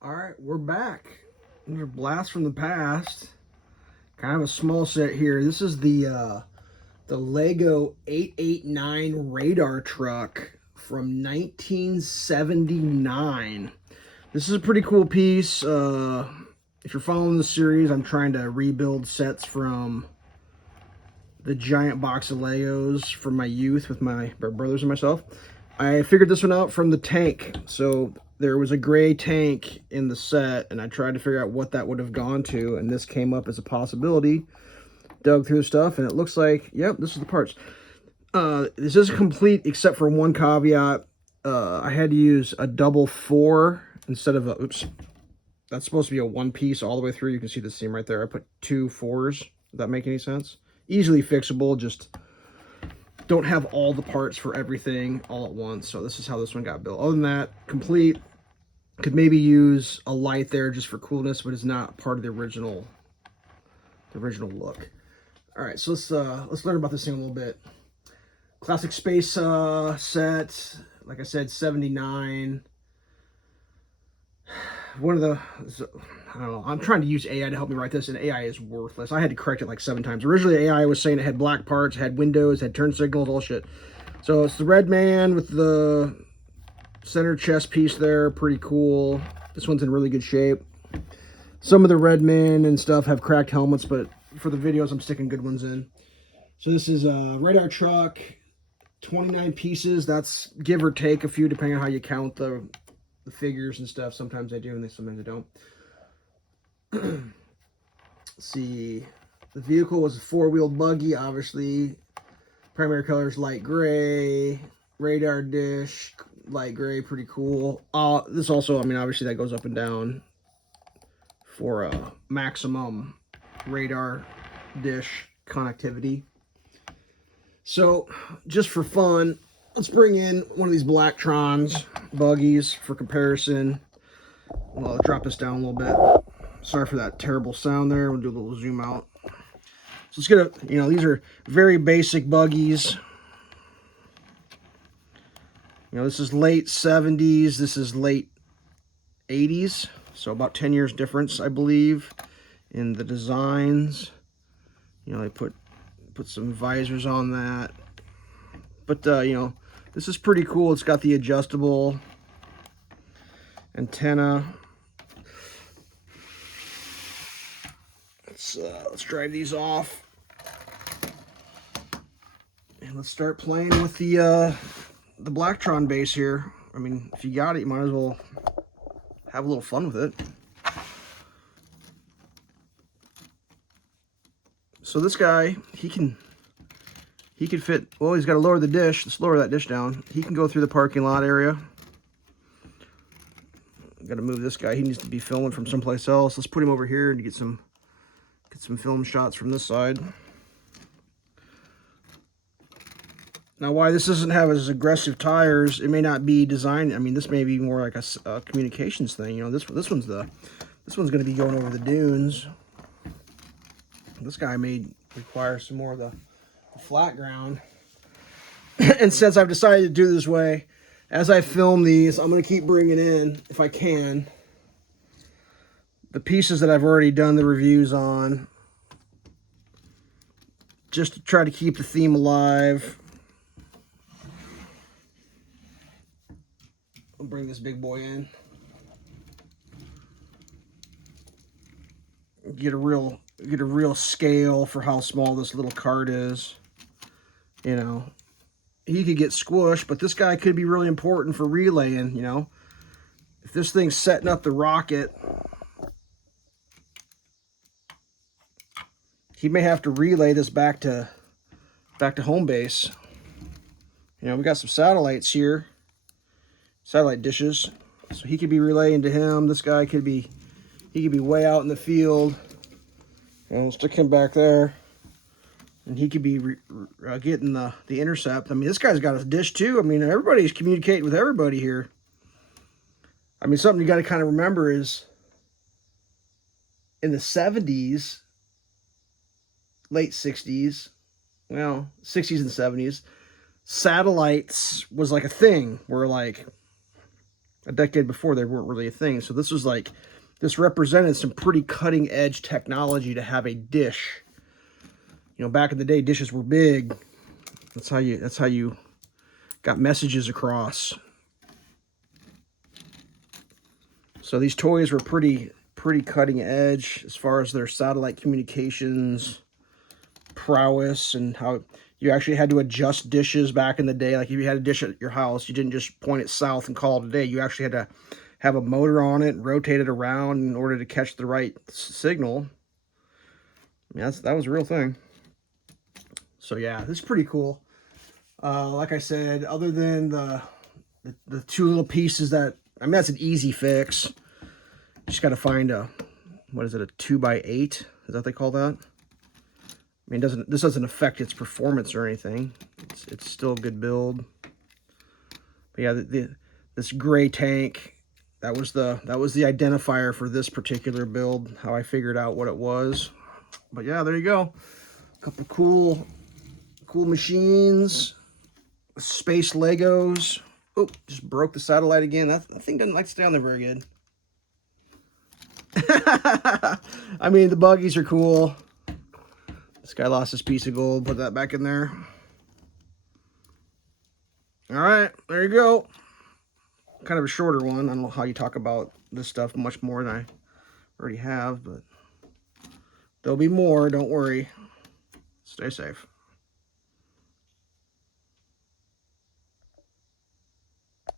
All right, we're back. Another blast from the past. Kind of a small set here. This is the Lego 889 radar truck from 1979. This is a pretty cool piece. If you're following the series, I'm trying to rebuild sets from the giant box of Legos from my youth with my brothers and myself. I figured this one out from the tank. So there was a gray tank in the set, and I tried to figure out what that would have gone to, and this came up as a possibility. Dug through the stuff, and it looks like, yep, this is the parts. This is complete except for one caveat. I had to use a double 4 instead of a, oops, that's supposed to be a one piece all the way through. You can see the seam right there. I put 2 4s. Does that make any sense? Easily fixable, just don't have all the parts for everything all at once. So this is how this one got built. Other than that, complete. Could maybe use a light there just for coolness, but it's not part of the original look. All right, so let's learn about this thing a little bit. Classic Space set, like I said, 79. One of the, I don't know, I'm trying to use AI to help me write this, and AI is worthless. I had to correct it like 7 times. Originally, AI was saying it had black parts, had windows, had turn signals, all shit. So it's the red man with the center chest piece there, pretty cool. This one's in really good shape. Some of the red men and stuff have cracked helmets, but for the videos, I'm sticking good ones in. So this is a radar truck, 29 pieces. That's give or take a few, depending on how you count the figures and stuff. Sometimes I do, and sometimes I don't. Let's see. The vehicle was a 4-wheeled buggy, obviously. Primary color is light gray. Radar dish, light gray, pretty cool. This also, I mean, obviously that goes up and down for a maximum radar dish connectivity. So, just for fun, let's bring in one of these Blacktron's buggies for comparison. Well, I'll drop this down a little bit. Sorry for that terrible sound there. We'll do a little zoom out. So let's get a, these are very basic buggies. This is late 70s. This is late 80s. So about 10 years difference, I believe, in the designs. They put some visors on that. But, this is pretty cool. It's got the adjustable antenna. Let's drive these off. And let's start playing with the Blacktron base here. I mean, if you got it, you might as well have a little fun with it. So this guy, he can fit, well, he's got to lower the dish. Let's lower that dish down. He can go through the parking lot area. Got to move this guy. He needs to be filming from someplace else. Let's put him over here to get some film shots from this side. Now, why this doesn't have as aggressive tires, it may not be designed. I mean, this may be more like a communications thing. This one's going to be going over the dunes. This guy may require some more of the flat ground. And since I've decided to do this way, as I film these, I'm going to keep bringing in, if I can, the pieces that I've already done the reviews on, just to try to keep the theme alive. I'll bring this big boy in. Get a real scale for how small this little cart is. He could get squished, but this guy could be really important for relaying. If this thing's setting up the rocket, he may have to relay this back to home base. We got some satellites here, satellite dishes, so he could be relaying to him. This guy could be way out in the field. We'll stick him back there, and he could be getting the intercept. I mean, this guy's got a dish too. I mean, everybody's communicating with everybody here. I mean, something you got to kind of remember is in the 70s, late 60s, well, 60s and 70s, satellites was like a thing where, like, A decade before, they weren't really a thing. So this was like, this represented some pretty cutting edge technology to have a dish. You know, back in the day, dishes were big. That's how you got messages across. So these toys were pretty cutting edge as far as their satellite communications prowess, and how you actually had to adjust dishes back in the day. Like if you had a dish at your house, you didn't just point it south and call it a day. You actually had to have a motor on it and rotate it around in order to catch the right signal. I mean, that was a real thing. So yeah, this is pretty cool. Like I said, other than the two little pieces that, I mean, that's an easy fix. You just got to find a, what is it, a 2x8? Is that what they call that? I mean, this doesn't affect its performance or anything. It's still a good build. But yeah, this gray tank, that was the identifier for this particular build. How I figured out what it was. But yeah, there you go. A couple cool machines. Space Legos. Oh, just broke the satellite again. That thing doesn't like to stay on there very good. I mean, the buggies are cool. This guy lost his piece of gold. Put that back in there. All right, there you go. Kind of a shorter one. I don't know how you talk about this stuff much more than I already have, but there'll be more. Don't worry. Stay safe.